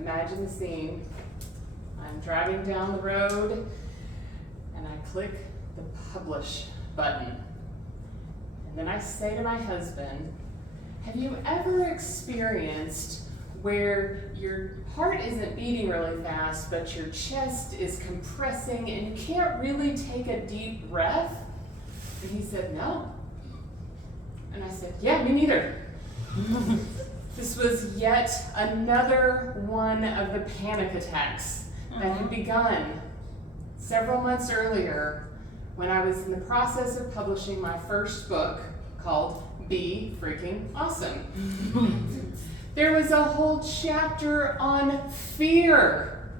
Imagine the scene. I'm driving down the road and I click the publish button. And then I say to my husband, have you ever experienced where your heart isn't beating really fast, but your chest is compressing and you can't really take a deep breath? And he said, no. And I said, yeah, me neither. This was yet another one of the panic attacks that had begun several months earlier when I was in the process of publishing my first book called Be Freaking Awesome. There was a whole chapter on fear.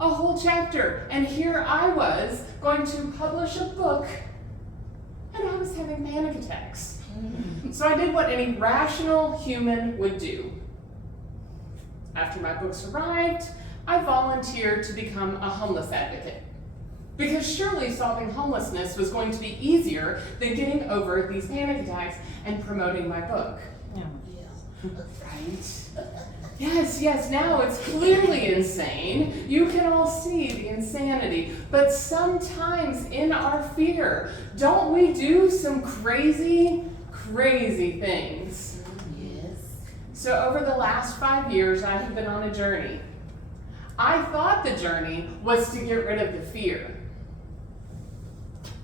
A whole chapter. And here I was going to publish a book and I was having panic attacks. So I did what any rational human would do. After my books arrived, I volunteered to become a homeless advocate. Because surely solving homelessness was going to be easier than getting over these panic attacks and promoting my book. Yeah. Right? Yes, now it's clearly insane. You can all see the insanity. But sometimes in our fear, don't we do some crazy things? Yes. So over the last 5 years, I have been on a journey. I thought the journey was to get rid of the fear.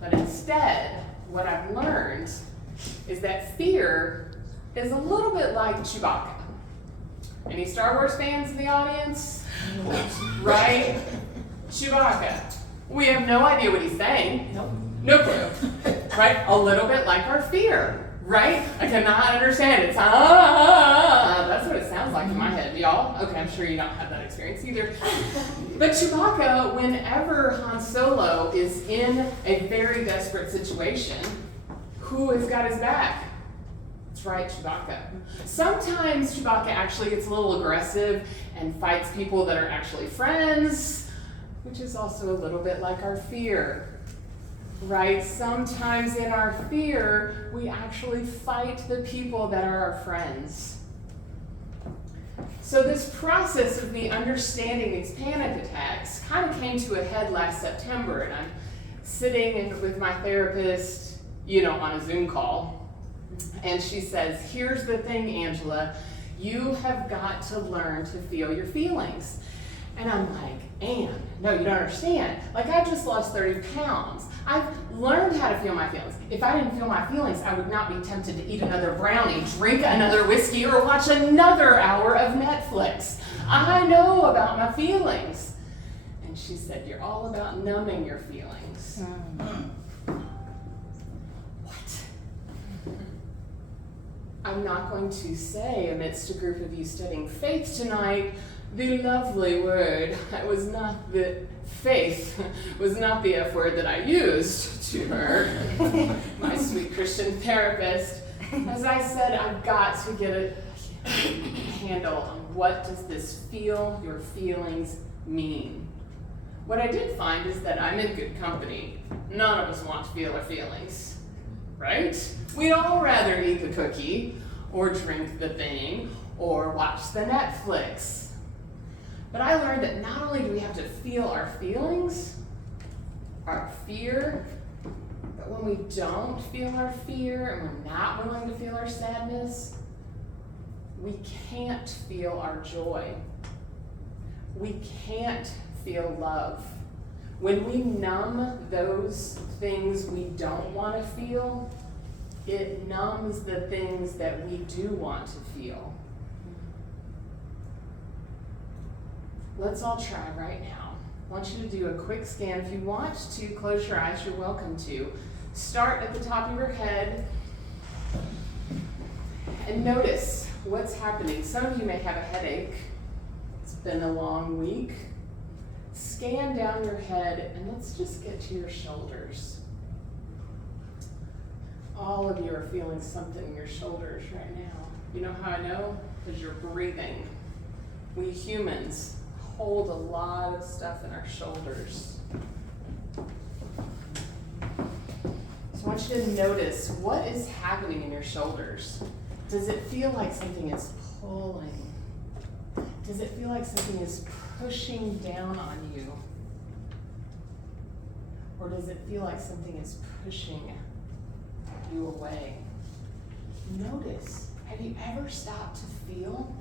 But instead, what I've learned is that fear is a little bit like Chewbacca. Any Star Wars fans in the audience? Right? Chewbacca. We have no idea what he's saying. Nope. No clue. Right? A little bit like our fear. Right? I cannot understand it. It's, that's what it sounds like in my head, y'all. Okay, I'm sure you don't have that experience either. But Chewbacca, whenever Han Solo is in a very desperate situation, who has got his back? That's right, Chewbacca. Sometimes Chewbacca actually gets a little aggressive and fights people that are actually friends, which is also a little bit like our fear. Right? Sometimes in our fear, we actually fight the people that are our friends. So this process of me understanding these panic attacks kind of came to a head last September, and I'm sitting with my therapist, on a Zoom call, and she says, here's the thing, Angela, you have got to learn to feel your feelings. And I'm like, Anne, no, you don't understand. Like, I just lost 30 pounds. I've learned how to feel my feelings. If I didn't feel my feelings, I would not be tempted to eat another brownie, drink another whiskey, or watch another hour of Netflix. I know about my feelings. And she said, you're all about numbing your feelings. What? I'm not going to say amidst a group of you studying faith tonight, the lovely word, faith was not the F word that I used to her, my sweet Christian therapist. As I said, I've got to get a handle on what does this feel your feelings mean. What I did find is that I'm in good company. None of us want to feel our feelings, right? We'd all rather eat the cookie, or drink the thing, or watch the Netflix. But I learned that not only do we have to feel our feelings, our fear, but when we don't feel our fear and we're not willing to feel our sadness, we can't feel our joy. We can't feel love. When we numb those things we don't want to feel, it numbs the things that we do want to feel. Let's all try right now. I want you to do a quick scan. If you want to close your eyes, you're welcome to. Start at the top of your head and notice what's happening. Some of you may have a headache. It's been a long week. Scan down your head and let's just get to your shoulders. All of you are feeling something in your shoulders right now. You know how I know? Because you're breathing. We humans hold a lot of stuff in our shoulders. So I want you to notice what is happening in your shoulders. Does it feel like something is pulling? Does it feel like something is pushing down on you? Or does it feel like something is pushing you away? Notice. Have you ever stopped to feel?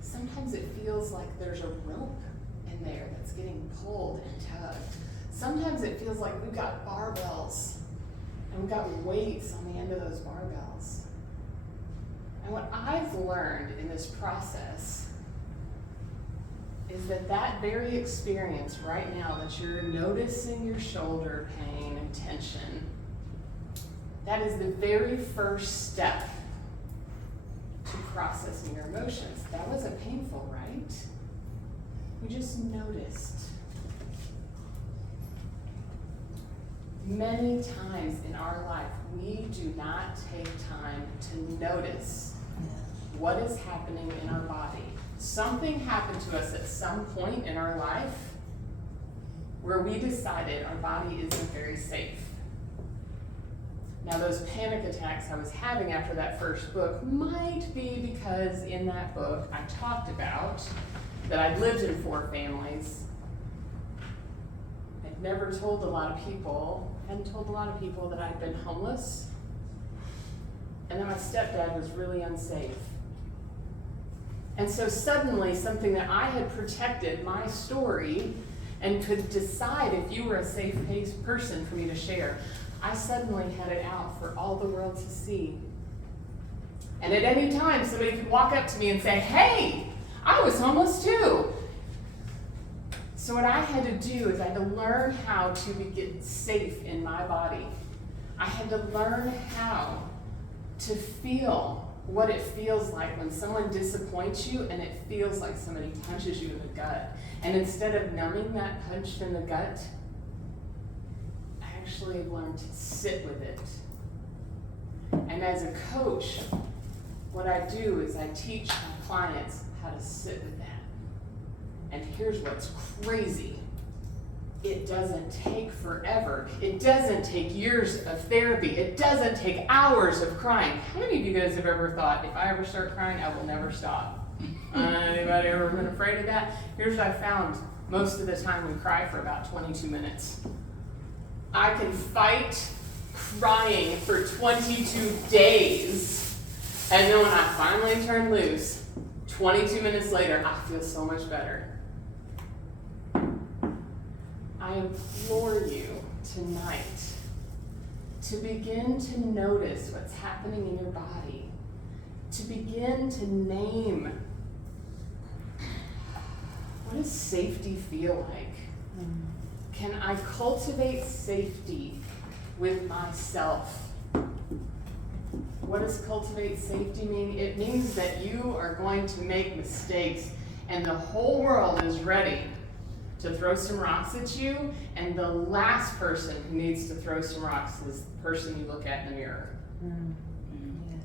Sometimes it feels like there's a rope in there that's getting pulled and tugged. Sometimes it feels like we've got barbells and we've got weights on the end of those barbells. And what I've learned in this process is that that very experience right now that you're noticing your shoulder pain and tension, that is the very first step to processing your emotions. That wasn't painful, right? We just noticed. Many times in our life, we do not take time to notice what is happening in our body. Something happened to us at some point in our life where we decided our body isn't very safe. Now, those panic attacks I was having after that first book might be because in that book I talked about that I'd lived in 4 families. I'd never told a lot of people, hadn't told a lot of people that I'd been homeless, and that my stepdad was really unsafe. And so suddenly something that I had protected, my story, and could decide if you were a safe person for me to share, I suddenly had it out for all the world to see. And at any time, somebody could walk up to me and say, hey, I was homeless too. So what I had to do is I had to learn how to get safe in my body. I had to learn how to feel what it feels like when someone disappoints you and it feels like somebody punches you in the gut. And instead of numbing that punch in the gut, I actually have learned to sit with it. And as a coach, what I do is I teach my clients how to sit with that. And here's what's crazy. It doesn't take forever. It doesn't take years of therapy. It doesn't take hours of crying. How many of you guys have ever thought, if I ever start crying, I will never stop? Anybody ever been afraid of that? Here's what I found. Most of the time we cry for about 22 minutes. I can fight crying for 22 days. And then when I finally turn loose, 22 minutes later, I feel so much better. I implore you tonight to begin to notice what's happening in your body, to begin to name, what does safety feel like? Can I cultivate safety with myself? What does cultivate safety mean? It means that you are going to make mistakes and the whole world is ready to throw some rocks at you, and the last person who needs to throw some rocks is the person you look at in the mirror. Yes.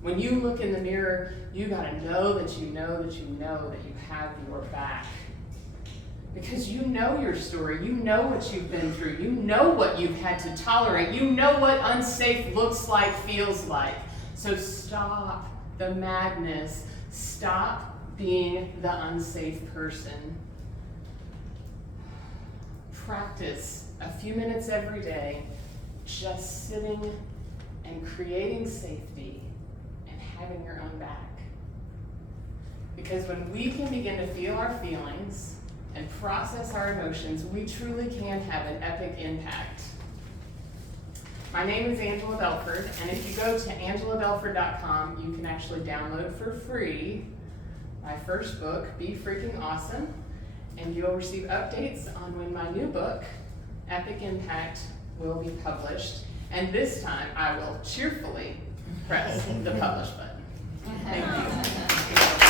When you look in the mirror, you gotta know that you know that you know that you have your back. Because you know your story, you know what you've been through, you know what you've had to tolerate, you know what unsafe looks like, feels like. So stop the madness, stop being the unsafe person. Practice a few minutes every day, just sitting and creating safety and having your own back. Because when we can begin to feel our feelings and process our emotions, we truly can have an epic impact. My name is Angela Belford, and if you go to angelabelford.com, you can actually download for free my first book, Be Freaking Awesome, and you'll receive updates on when my new book, Epic Impact, will be published. And this time, I will cheerfully press the publish button. Thank you.